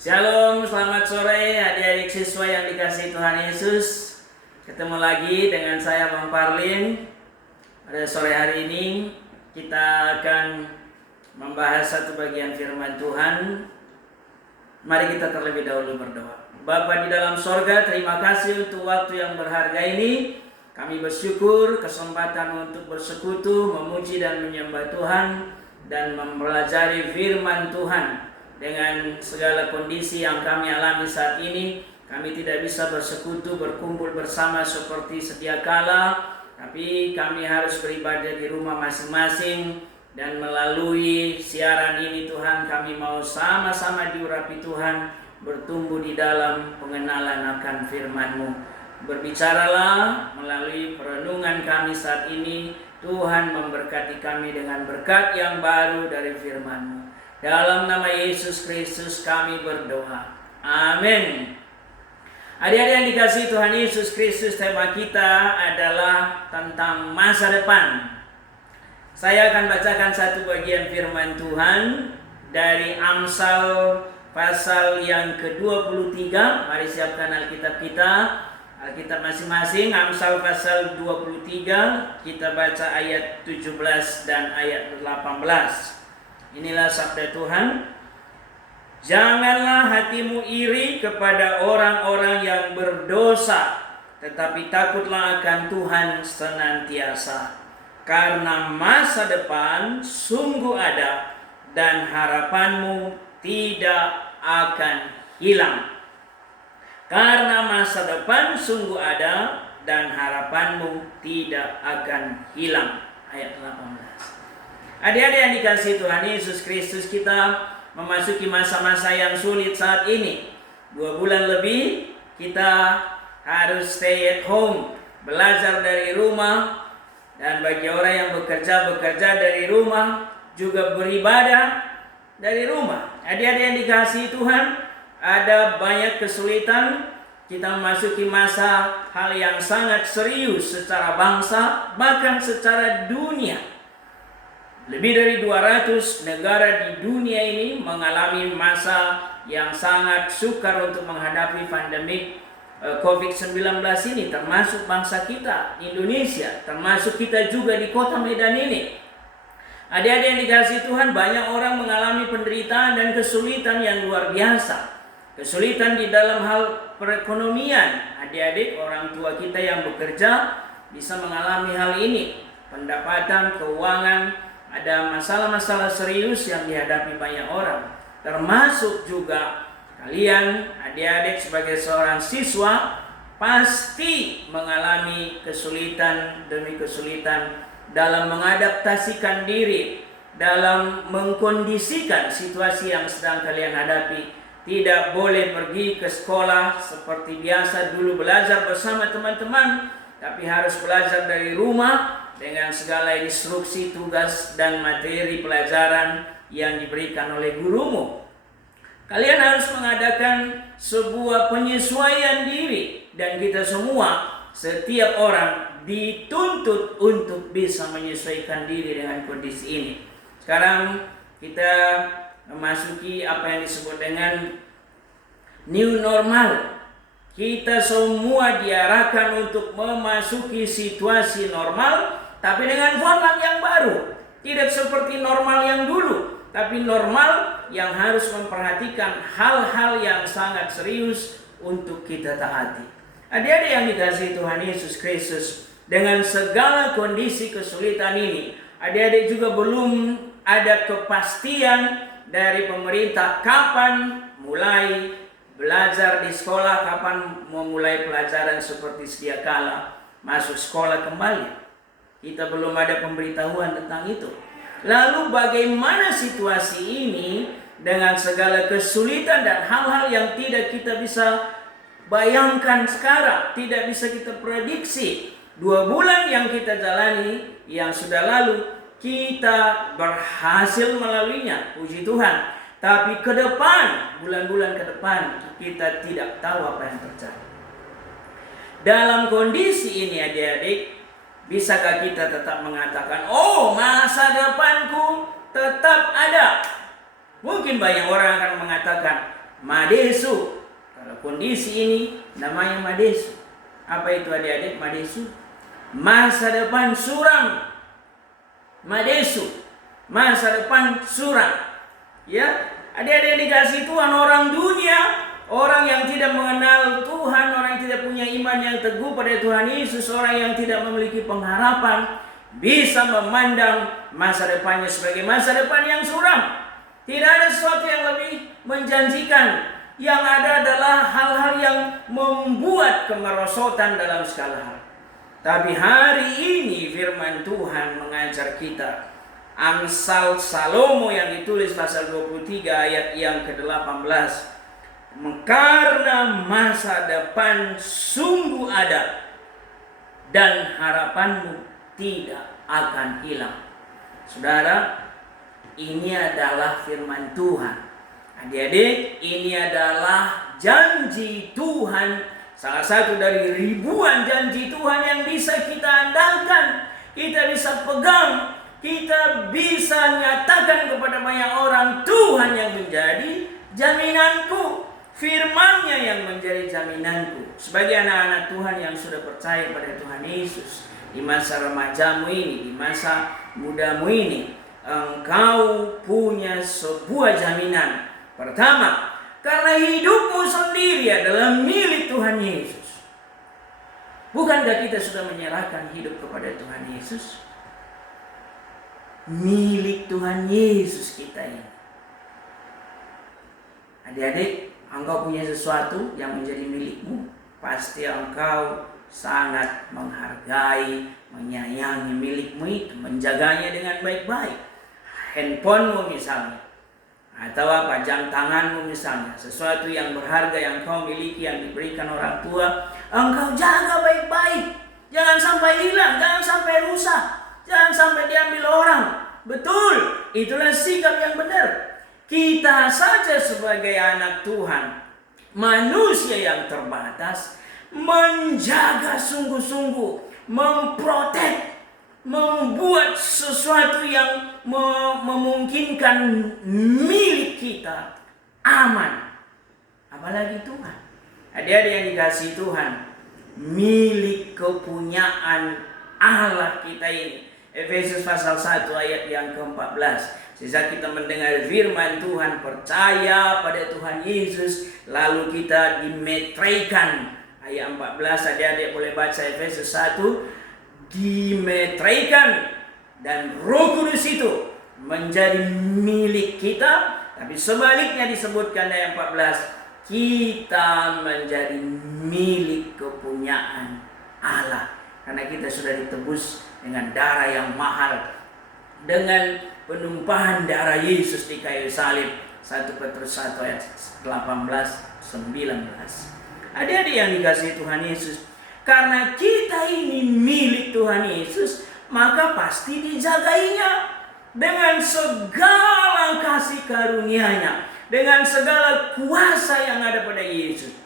Shalom, selamat sore adik-adik siswa yang dikasihi Tuhan Yesus. Ketemu lagi dengan saya Bang Parlin. Pada sore hari ini kita akan membahas satu bagian firman Tuhan. Mari kita terlebih dahulu berdoa. Bapa di dalam sorga, terima kasih untuk waktu yang berharga ini. Kami bersyukur kesempatan untuk bersekutu, memuji dan menyembah Tuhan, dan mempelajari firman Tuhan. Dengan segala kondisi yang kami alami saat ini, kami tidak bisa bersekutu, berkumpul bersama seperti sedia kala, tapi kami harus beribadah di rumah masing-masing. Dan melalui siaran ini Tuhan, kami mau sama-sama diurapi Tuhan, bertumbuh di dalam pengenalan akan firman-Mu. Berbicaralah melalui perenungan kami saat ini. Tuhan memberkati kami dengan berkat yang baru dari firman-Mu. Dalam nama Yesus Kristus kami berdoa. Amin. Adik-adik yang dikasihi Tuhan Yesus Kristus, tema kita adalah tentang masa depan. Saya akan bacakan satu bagian firman Tuhan dari Amsal pasal yang ke-23. Mari siapkan Alkitab kita. Alkitab masing-masing, Amsal pasal 23. Kita baca ayat 17 dan ayat 18. Inilah sabda Tuhan. Janganlah hatimu iri kepada orang-orang yang berdosa, tetapi takutlah akan Tuhan senantiasa. Karena masa depan sungguh ada dan harapanmu tidak akan hilang. Karena masa depan sungguh ada dan harapanmu tidak akan hilang. Ayat 18. Adik-adik yang dikasihi Tuhan Yesus Kristus, kita memasuki masa-masa yang sulit saat ini. 2 bulan lebih kita harus stay at home, belajar dari rumah. Dan bagi orang yang bekerja dari rumah, juga beribadah dari rumah. Adik-adik yang dikasihi Tuhan, ada banyak kesulitan. Kita memasuki masa hal yang sangat serius secara bangsa, bahkan secara dunia. Lebih dari 200 negara di dunia ini mengalami masa yang sangat sukar untuk menghadapi pandemi COVID-19 ini, termasuk bangsa kita, Indonesia, termasuk kita juga di kota Medan ini. Adik-adik yang dikasihi Tuhan, banyak orang mengalami penderitaan dan kesulitan yang luar biasa. Kesulitan di dalam hal perekonomian. Adik-adik, orang tua kita yang bekerja bisa mengalami hal ini. Pendapatan, keuangan, ada masalah-masalah serius yang dihadapi banyak orang. Termasuk juga kalian, adik-adik sebagai seorang siswa, pasti mengalami kesulitan demi kesulitan dalam mengadaptasikan diri, dalam mengkondisikan situasi yang sedang kalian hadapi. Tidak boleh pergi ke sekolah seperti biasa dulu belajar bersama teman-teman, tapi harus belajar dari rumah dengan segala instruksi, tugas, dan materi pelajaran yang diberikan oleh gurumu. Kalian harus mengadakan sebuah penyesuaian diri, dan kita semua, setiap orang dituntut untuk bisa menyesuaikan diri dengan kondisi ini. Sekarang kita memasuki apa yang disebut dengan new normal. Kita semua diarahkan untuk memasuki situasi normal, tapi dengan format yang baru. Tidak seperti normal yang dulu, tapi normal yang harus memperhatikan hal-hal yang sangat serius untuk kita taati. Adik-adik yang dikasihi Tuhan Yesus Kristus, dengan segala kondisi kesulitan ini, adik-adik juga belum ada kepastian dari pemerintah kapan mulai belajar di sekolah, kapan memulai pelajaran seperti sedia kala, masuk sekolah kembali. Kita belum ada pemberitahuan tentang itu. Lalu bagaimana situasi ini dengan segala kesulitan dan hal-hal yang tidak kita bisa bayangkan sekarang, tidak bisa kita prediksi. 2 bulan yang kita jalani, yang sudah lalu, kita berhasil melaluinya, puji Tuhan. Tapi ke depan, bulan-bulan ke depan, kita tidak tahu apa yang terjadi. Dalam kondisi ini adik-adik, bisakah kita tetap mengatakan, oh masa depanku tetap ada? Mungkin banyak orang akan mengatakan, Madesu. Kalau kondisi ini namanya madesu. Apa itu adik-adik madesu? Masa depan suram. Madesu. Masa depan suram. Ya, adik-adik dikasih Tuhan, orang dunia, orang yang tidak mengenal Tuhan, orang yang tidak punya iman yang teguh pada Tuhan Yesus, orang yang tidak memiliki pengharapan, bisa memandang masa depannya sebagai masa depan yang suram. Tidak ada sesuatu yang lebih menjanjikan. Yang ada adalah hal-hal yang membuat kemerosotan dalam segala hal. Tapi hari ini firman Tuhan mengajar kita. Amsal Salomo yang ditulis pasal 23 ayat yang ke-18. Karena masa depan sungguh ada dan harapanmu tidak akan hilang. Saudara, ini adalah firman Tuhan. Adik-adik, ini adalah janji Tuhan. Salah satu dari ribuan janji Tuhan yang bisa kita andalkan, kita bisa pegang, kita bisa nyatakan kepada banyak orang. Tuhan yang menjadi jaminanku, firman-Nya yang menjadi jaminanku. Sebagai anak-anak Tuhan yang sudah percaya pada Tuhan Yesus, di masa remajamu ini, di masa mudamu ini, engkau punya sebuah jaminan. Pertama, karena hidupmu sendiri adalah milik Tuhan Yesus. Bukankah kita sudah menyerahkan hidup kepada Tuhan Yesus? Milik Tuhan Yesus kita ini. Adik-adik, engkau punya sesuatu yang menjadi milikmu. Pasti engkau sangat menghargai, menyayangi milikmu itu, menjaganya dengan baik-baik. Handphonemu misalnya, atau apa, jam tanganmu misalnya, sesuatu yang berharga yang kau miliki, yang diberikan orang tua, engkau jaga baik-baik. Jangan sampai hilang, jangan sampai rusak, jangan sampai diambil orang. Betul, itulah sikap yang benar. Kita saja sebagai anak Tuhan, manusia yang terbatas, menjaga sungguh-sungguh, memprotek, membuat sesuatu yang memungkinkan milik kita aman. Apalagi Tuhan. Adik-adik yang dikasihi Tuhan, milik kepunyaan Allah kita ini. Efesus pasal 1 ayat yang ke-14. Sejak kita mendengar firman Tuhan, percaya pada Tuhan Yesus, lalu kita dimetraikan. Ayat 14, adik-adik boleh baca Efesus 1. Dimetraikan, dan Roh Kudus itu menjadi milik kita. Tapi sebaliknya disebutkan ayat 14, kita menjadi milik kepunyaan Allah. Karena kita sudah ditebus dengan darah yang mahal, dengan penumpahan darah Yesus di kayu salib. 1 Petrus 1 ayat 18-19. Adik-adik yang dikasihi Tuhan Yesus, karena kita ini milik Tuhan Yesus, maka pasti dijagainya dengan segala kasih karunia-Nya, dengan segala kuasa yang ada pada Yesus.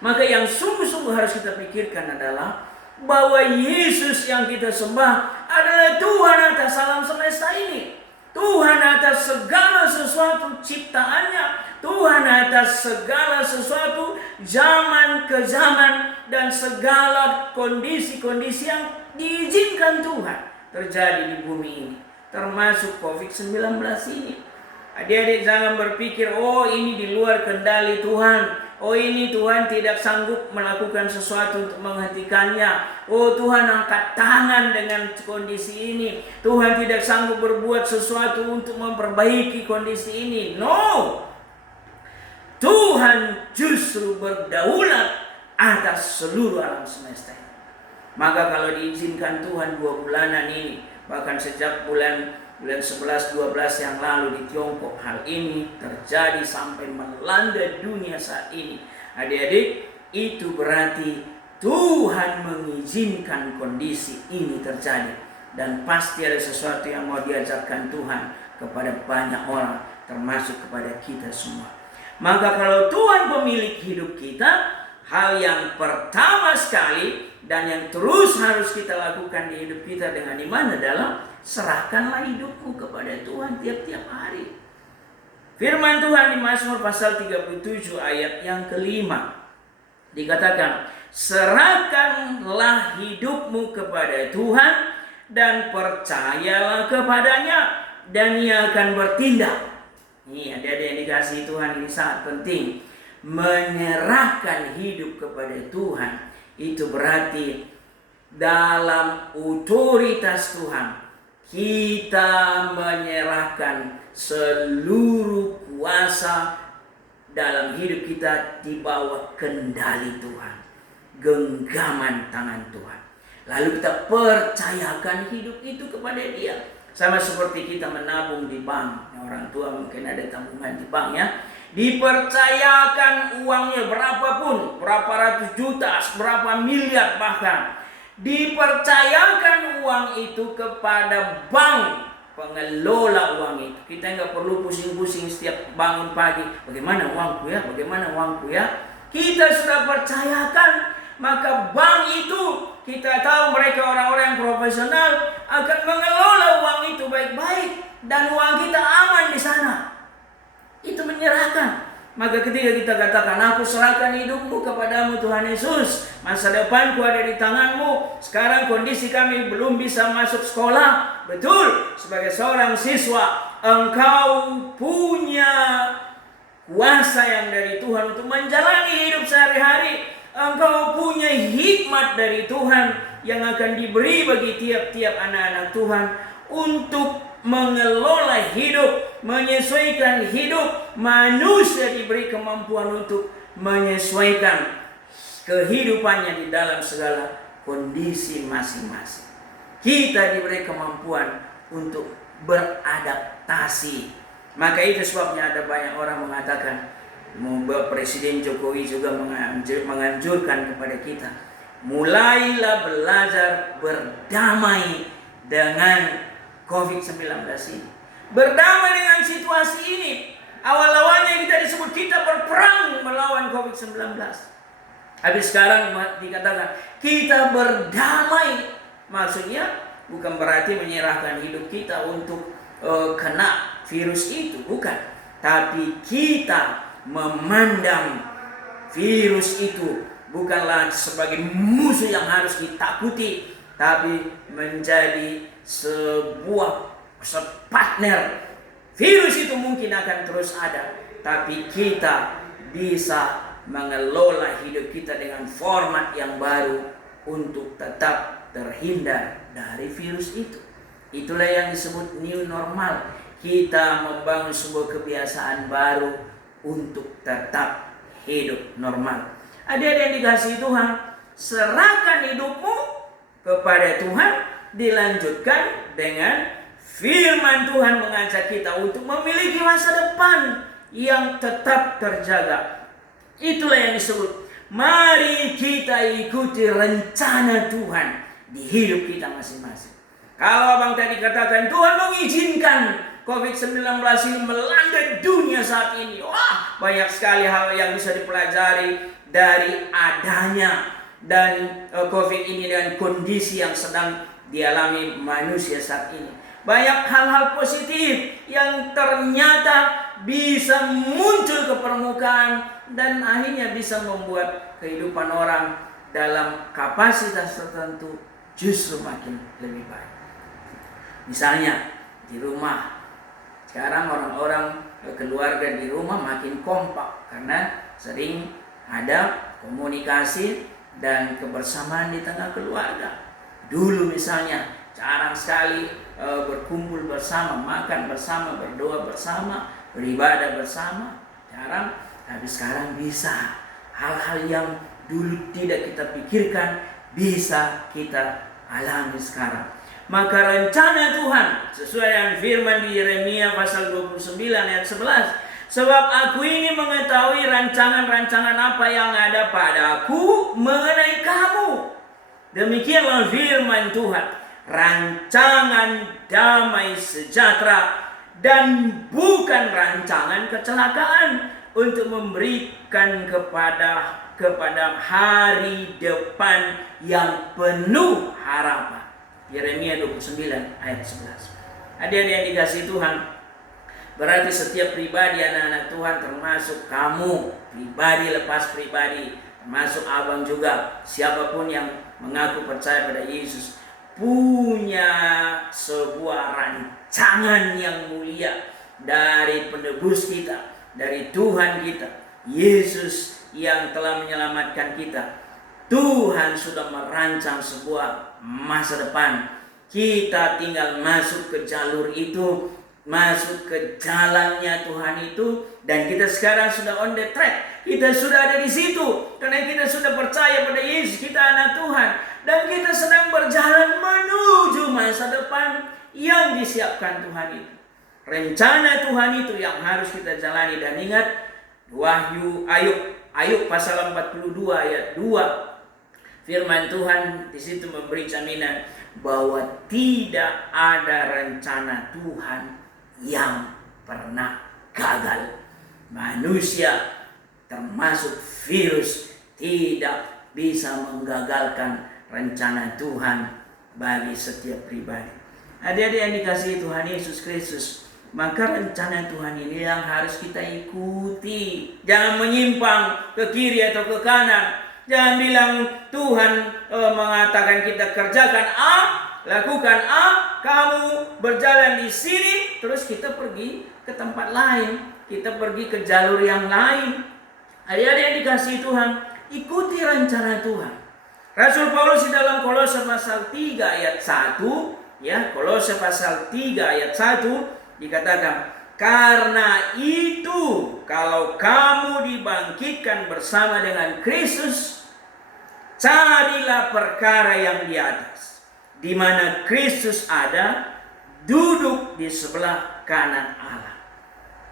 Maka yang sungguh-sungguh harus kita pikirkan adalah bahwa Yesus yang kita sembah adalah Tuhan atas alam semesta ini, Tuhan atas segala sesuatu ciptaannya, Tuhan atas segala sesuatu zaman ke zaman, dan segala kondisi-kondisi yang diizinkan Tuhan terjadi di bumi ini, termasuk COVID-19 ini. Adik-adik jangan berpikir, oh ini di luar kendali Tuhan, oh ini Tuhan tidak sanggup melakukan sesuatu untuk menghentikannya, oh Tuhan angkat tangan dengan kondisi ini, Tuhan tidak sanggup berbuat sesuatu untuk memperbaiki kondisi ini. No, Tuhan justru berdaulat atas seluruh alam semesta. Maka kalau diizinkan Tuhan 2 bulanan ini, bahkan sejak bulan 11-12 yang lalu di Tiongkok, hal ini terjadi sampai melanda dunia saat ini. Adik-adik, itu berarti Tuhan mengizinkan kondisi ini terjadi. Dan pasti ada sesuatu yang mau diajarkan Tuhan kepada banyak orang, termasuk kepada kita semua. Maka kalau Tuhan pemilik hidup kita, hal yang pertama sekali dan yang terus harus kita lakukan di hidup kita dengan iman adalah serahkanlah hidupmu kepada Tuhan tiap-tiap hari. Firman Tuhan di Mazmur pasal 37 ayat yang kelima. Dikatakan, serahkanlah hidupmu kepada Tuhan dan percayalah kepadanya dan Ia akan bertindak. Ini adik-adik yang dikasihi Tuhan, ini sangat penting. Menyerahkan hidup kepada Tuhan itu berarti dalam otoritas Tuhan kita menyerahkan seluruh kuasa dalam hidup kita di bawah kendali Tuhan, genggaman tangan Tuhan. Lalu kita percayakan hidup itu kepada Dia. Sama seperti kita menabung di bank. Orang tua mungkin ada tabungan di bank ya. Dipercayakan uangnya berapapun, berapa ratus juta, berapa miliar bahkan. Dipercayakan uang itu kepada bank, pengelola uang itu. Kita nggak perlu pusing-pusing setiap bangun pagi. Bagaimana uangku ya? Bagaimana uangku ya? Kita sudah percayakan, maka bank itu kita tahu mereka orang-orang yang profesional akan mengelola uang itu baik-baik dan uang kita aman di sana. Itu menyerahkan. Maka ketika kita katakan, aku serahkan hidupmu kepadamu Tuhan Yesus, masa depanku ada di tanganmu. Sekarang kondisi kami belum bisa masuk sekolah. Betul, sebagai seorang siswa, engkau punya kuasa yang dari Tuhan untuk menjalani hidup sehari-hari. Engkau punya hikmat dari Tuhan yang akan diberi bagi tiap-tiap anak-anak Tuhan untuk mengelola hidup, menyesuaikan hidup. Manusia diberi kemampuan untuk menyesuaikan kehidupannya di dalam segala kondisi masing-masing. Kita diberi kemampuan untuk beradaptasi. Maka itu sebabnya ada banyak orang mengatakan, Presiden Jokowi juga menganjurkan kepada kita, mulailah belajar berdamai dengan COVID-19 ini. Berdamai dengan situasi ini. Awal-awalnya kita disebut kita berperang melawan COVID-19. Habis sekarang dikatakan kita berdamai. Maksudnya bukan berarti menyerahkan hidup kita untuk kena virus itu, bukan. Tapi kita memandang virus itu bukanlah sebagai musuh yang harus ditakuti, tapi menjadi sebuah partner. Virus itu mungkin akan terus ada, tapi kita bisa mengelola hidup kita dengan format yang baru untuk tetap terhindar dari virus itu. Itulah yang disebut new normal. Kita membangun sebuah kebiasaan baru untuk tetap hidup normal. Adik-adik yang dikasihi Tuhan, serahkan hidupmu kepada Tuhan. Dilanjutkan dengan firman Tuhan mengajak kita untuk memiliki masa depan yang tetap terjaga. Itulah yang disebut, mari kita ikuti rencana Tuhan di hidup kita masing-masing. Kalau abang tadi katakan Tuhan mengizinkan COVID-19 ini melanda dunia saat ini, wah, banyak sekali hal yang bisa dipelajari dari adanya dan COVID ini dan kondisi yang sedang dialami manusia saat ini. Banyak hal-hal positif yang ternyata bisa muncul ke permukaan dan akhirnya bisa membuat kehidupan orang dalam kapasitas tertentu justru makin lebih baik. Misalnya di rumah, sekarang orang-orang keluarga di rumah makin kompak karena sering ada komunikasi dan kebersamaan di tengah keluarga. Dulu misalnya jarang sekali berkumpul bersama, makan bersama, berdoa bersama, beribadah bersama, jarang. Tapi sekarang bisa. Hal-hal yang dulu tidak kita pikirkan bisa kita alami sekarang. Maka rencana Tuhan sesuai dengan firman di Yeremia pasal 29 ayat 11. Sebab aku ini mengetahui rancangan-rancangan apa yang ada padaku mengenai kamu. Demikianlah firman Tuhan. Rancangan damai sejahtera dan bukan rancangan kecelakaan, untuk memberikan kepada hari depan yang penuh harapan. Yeremia 29 ayat 11. Adik-adik yang dikasihi Tuhan, Berarti setiap pribadi anak-anak Tuhan, termasuk kamu, pribadi lepas pribadi, termasuk abang juga, siapapun yang mengaku percaya pada Yesus, punya sebuah rancangan yang mulia dari penebus kita, dari Tuhan kita, Yesus yang telah menyelamatkan kita. Tuhan sudah merancang sebuah masa depan. Kita tinggal masuk ke jalur itu, masuk ke jalannya Tuhan itu, dan kita sekarang sudah on the track. Kita sudah ada di situ karena kita sudah percaya pada Yesus, kita anak Tuhan, dan kita sedang berjalan menuju masa depan yang disiapkan Tuhan itu. Rencana Tuhan itu yang harus kita jalani. Dan ingat, Ayub pasal 42 ayat 2, firman Tuhan di situ memberi jaminan bahwa tidak ada rencana Tuhan yang pernah gagal. Manusia termasuk virus tidak bisa menggagalkan rencana Tuhan bagi setiap pribadi. Adik-adik yang dikasihi Tuhan Yesus Kristus, maka rencana Tuhan ini yang harus kita ikuti. Jangan menyimpang ke kiri atau ke kanan. Jangan bilang Tuhan mengatakan kita kerjakan A, lakukan A, kamu berjalan di sini, terus kita pergi ke tempat lain, kita pergi ke jalur yang lain. Adik-adik yang dikasihi Tuhan, ikuti rencana Tuhan. Rasul Paulus di dalam Kolose pasal 3 ayat 1, ya, Kolose pasal 3 ayat 1 dikatakan, karena itu kalau kamu dibangkitkan bersama dengan Kristus, carilah perkara yang di atas, di mana Kristus ada, duduk di sebelah kanan Allah.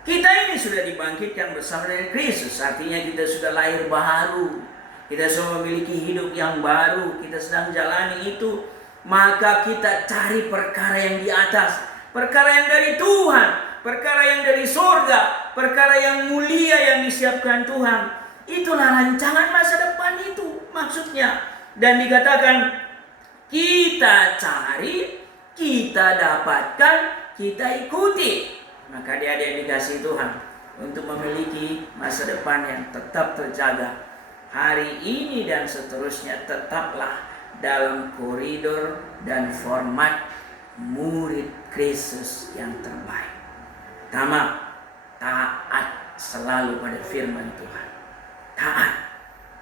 Kita ini sudah dibangkitkan bersama dengan Kristus, artinya kita sudah lahir baru, kita sudah memiliki hidup yang baru, kita sedang jalani itu. Maka kita cari perkara yang di atas, perkara yang dari Tuhan, perkara yang dari surga, perkara yang mulia yang disiapkan Tuhan. Itulah rancangan masa depan itu maksudnya. Dan dikatakan kita cari, kita dapatkan, kita ikuti. Maka adik-adik yang dikasihi Tuhan, untuk memiliki masa depan yang tetap terjaga hari ini dan seterusnya, tetaplah dalam koridor dan format murid Kristus yang terbaik. Pertama, taat selalu pada firman Tuhan.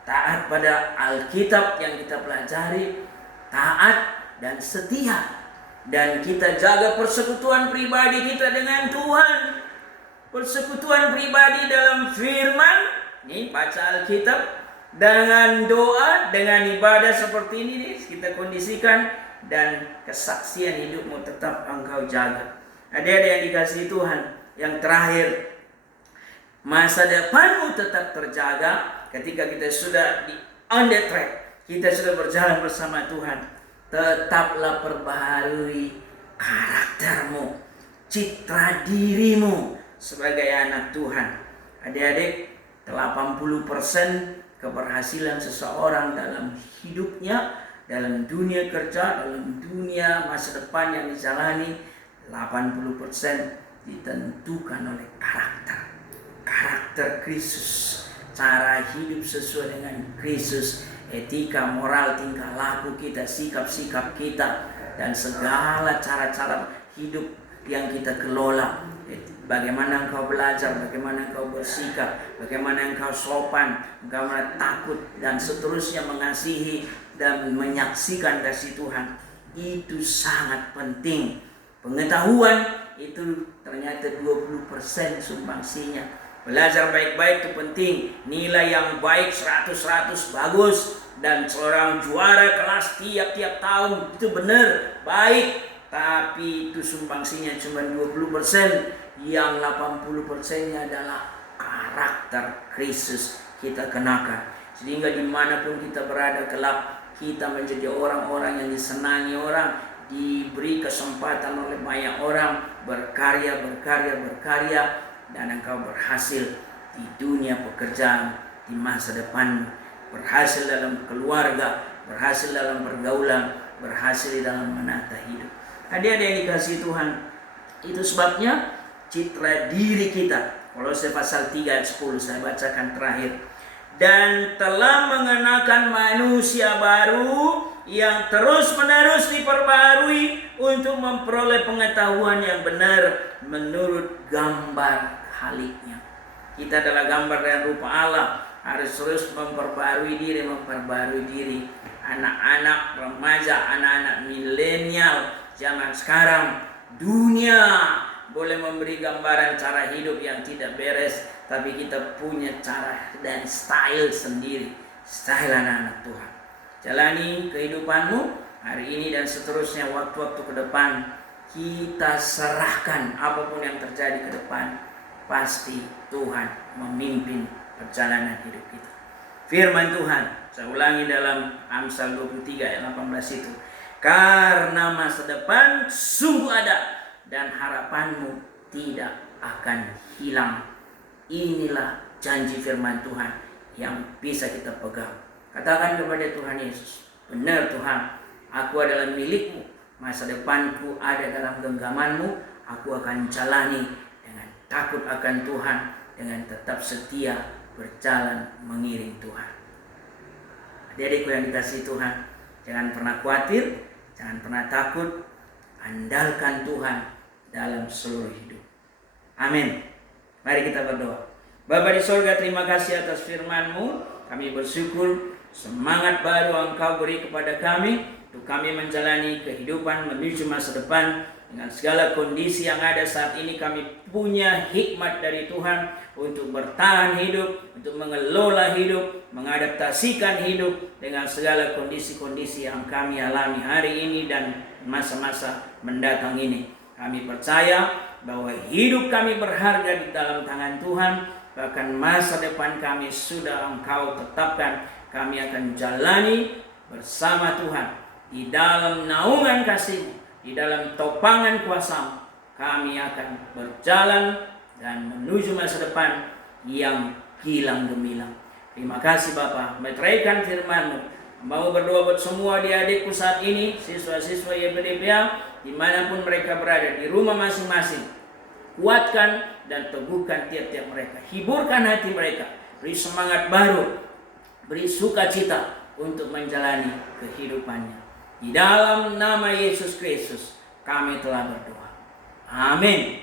Taat pada Alkitab yang kita pelajari, taat dan setia. Dan kita jaga persekutuan pribadi kita dengan Tuhan. Persekutuan pribadi dalam firman, ini baca Alkitab, dengan doa, dengan ibadah seperti ini nih, kita kondisikan, dan kesaksian hidupmu tetap engkau jaga. Adik-adik yang dikasihi Tuhan, yang terakhir, masa depanmu tetap terjaga ketika kita sudah on the track, kita sudah berjalan bersama Tuhan. Tetaplah perbaharui karaktermu, citra dirimu sebagai anak Tuhan. Adik-adik, 80% keberhasilan seseorang dalam hidupnya, dalam dunia kerja, dalam dunia masa depan yang dijalani, 80% ditentukan oleh karakter Kristus, cara hidup sesuai dengan Kristus, etika, moral, tingkah laku kita, sikap-sikap kita, dan segala cara-cara hidup yang kita kelola. Bagaimana engkau belajar, bagaimana engkau bersikap, bagaimana engkau sopan, bagaimana takut, dan seterusnya mengasihi dan menyaksikan kasih Tuhan. Itu sangat penting. Pengetahuan itu ternyata 20% sumbangsinya. Belajar baik-baik itu penting. Nilai yang baik 100 bagus. Dan seorang juara kelas tiap-tiap tahun itu benar, baik. Tapi itu sumbangsinya cuma 20%. Yang 80%-nya adalah karakter Kristus kita kenakan. Sehingga dimanapun kita berada kelak, kita menjadi orang-orang yang disenangi orang, diberi kesempatan oleh banyak orang, berkarya, dan engkau berhasil di dunia pekerjaan, di masa depan, berhasil dalam keluarga, berhasil dalam pergaulan, berhasil dalam menata hidup. Adik-adik yang dikasihi Tuhan, itu sebabnya citra diri kita. Kolose pasal 3 ayat 10 saya bacakan terakhir. Dan telah mengenakan manusia baru yang terus-menerus diperbarui untuk memperoleh pengetahuan yang benar menurut gambar Khaliknya. Kita adalah gambar dan rupa Allah, harus terus memperbarui diri. Anak-anak remaja, anak-anak milenial zaman sekarang, dunia boleh memberi gambaran cara hidup yang tidak beres, tapi kita punya cara dan style sendiri, style anak-anak Tuhan. Jalani kehidupanmu hari ini dan seterusnya, waktu-waktu ke depan kita serahkan apapun yang terjadi ke depan. Pasti Tuhan memimpin perjalanan hidup kita. Firman Tuhan, saya ulangi dalam Amsal 23 ayat 18 itu. Karena masa depan sungguh ada dan harapanmu tidak akan hilang. Inilah janji firman Tuhan yang bisa kita pegang. Katakan kepada Tuhan Yesus, benar Tuhan, aku adalah milikmu. Masa depanku ada dalam genggamanmu. Aku akan jalani dengan takut akan Tuhan, dengan tetap setia berjalan mengiring Tuhan. Adik-adikku yang dikasihi Tuhan, jangan pernah khawatir, jangan pernah takut. Andalkan Tuhan dalam seluruh hidup. Amin. Mari kita berdoa. Bapa di sorga, terima kasih atas firman-Mu. Kami bersyukur semangat baru Engkau beri kepada kami untuk kami menjalani kehidupan menuju masa depan. Dengan segala kondisi yang ada saat ini, kami punya hikmat dari Tuhan untuk bertahan hidup, untuk mengelola hidup, mengadaptasikan hidup dengan segala kondisi-kondisi yang kami alami hari ini dan masa-masa mendatang ini. Kami percaya bahwa hidup kami berharga di dalam tangan Tuhan, bahkan masa depan kami sudah Engkau tetapkan. Kami akan jalani bersama Tuhan di dalam naungan kasih-Mu, di dalam topangan kuasa-Mu. Kami akan berjalan dan menuju masa depan yang gilang gemilang. Terima kasih Bapa, meteraikan firman-Mu. Mau berdoa buat semua adik-adikku saat ini, siswa-siswa YPDPA, dimanapun mereka berada, di rumah masing-masing. Kuatkan dan teguhkan tiap-tiap mereka. Hiburkan hati mereka. Beri semangat baru. Beri sukacita untuk menjalani kehidupannya. Di dalam nama Yesus Kristus kami telah berdoa. Amin.